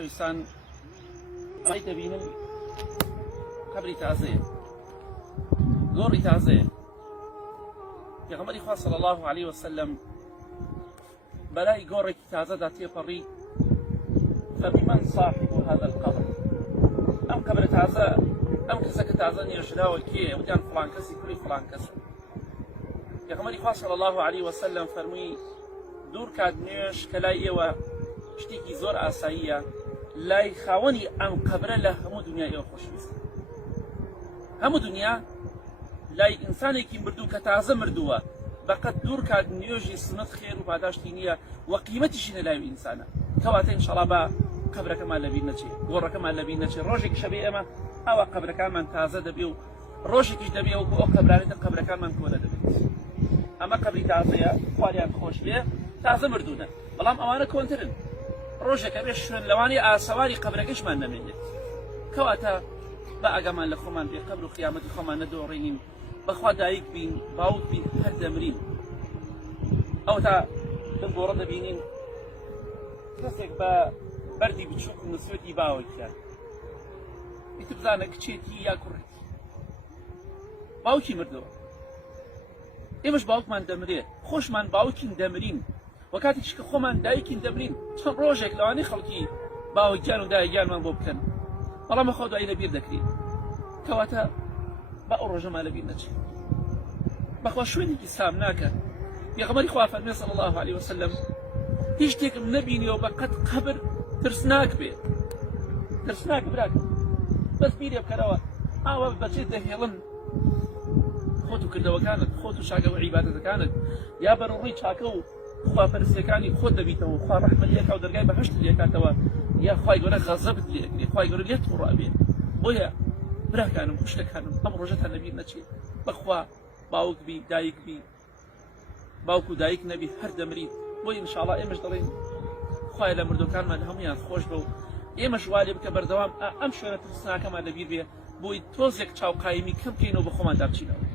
خۆشەویستان ئەڵی دەبینن قبری تازەیە گۆڕی تازەیە پێغەمبەری خوا صلی الله عليه وسلم بەلای گۆڕێکی تازەدا تێپەڕی فبمن صاحب هذا القبر ئەم قبرە تازە ئەم کەسە کە تازە نێژراوە کێیە وتیان فڵان کەسی کوڕی فڵان کەسە پێغەمبەری خوا صلی الله عليه وسلم فەرمووی دوور کات نوێژ کە لای ئێوە شتێکی زۆر ئاساییە لای خاوەنی ئەم قەبرە لە هەموو دنیای ئێوە خۆشویستە هەموو دنیا لای ئینسانێکی مردوو کە تازە مردووە بەقەت دوور کات نوێژی سنت خێر و پاداشتی نییە و قیمەتیشی لە لای ئینسانە کەواتە ئینشەڵا بە قەبرەکەمان لەبیر نەچێت گۆڕەکەمان لەبیر نەچێت ڕۆژێک شەبێ ئێمە ئاوا قەبرەکانمان تازە دەبێ و ڕۆژێکیش دەبێ و ئەو قەبرانێتە قەبرەکانمان کۆنە دەبێت ئەمە قەبری تازەیە خواریان خۆش بێ تازە مردوونە بەڵام ئەوانە کۆنترن ڕۆژێکە بێ شوێن لەوانی ئاسەواری قەبرەکەشمان نەمێنێت کەواتە بە ئاگامان لە خۆمان بێ قەبر و قیامەتی خۆمان نەدۆڕێنین بەخوا دایک بین باوک بین هەر دەمرین ئەو تا گۆڕە دەبینین کەسێک بە بەردی بچووک و نسوەتی باوەکیان ئیتر بزانە کچێتی یا کوڕێتی باوکی مردەوە ئێمەش باوکمان دەمرێت خۆشمان باوکین دەمرین وە کاتێکش کە خۆمان دایکین دەمرین چەند ڕۆژێک لەوانەی خەڵکی باوەکیان و دایکیانمان بۆ بکەن بەڵام بەخوا دوایی لەبیر دەکرێت کەواتە بە ئەو ڕۆژەمان لەبیر نەچێت بەخوا شوێنێکی سام ناکە پێغەمبەری خوا فەرمووی صلی الله عليه وسلم هیچ شتێکم نەبینیەوە بەقەت قەبر ترسناک بێت ترسناک براکە بەس بیرێ بکەرەوە ئاوا بەچێت دەهێڵن خۆت و کردەوەکانت خۆت و شاگە و عیبادەتەکانت یا بەرەڕووی چاکە و خواپەرستیەکانی خۆت دەبیتەوە خوا ڕەحمەت لێکا و دەرگای بەهەشت لێکاتەوە یا خوای گەورە غەزەبت لێکرێ خوای گەورە لێت تووڕابێ بۆیە براکانم خوشتەکانم ئەم ڕۆژەتان لەبیر نەچێت بەخوا باوک بی دایک بی باوک و دایک نەبی هەر دەمرین بۆی ئینشاڵڵا ئێمەش دەڵێن خوای لە مردوەکانمان هەمویان خۆش بە و ئێمەش وارێ بکە بەردەوام ئەم شوێنە ترسناکەمان لەبیر بێ بۆی تۆزێک چاوقایمی کەم بکەینەوە بە خۆمان دابچینەوە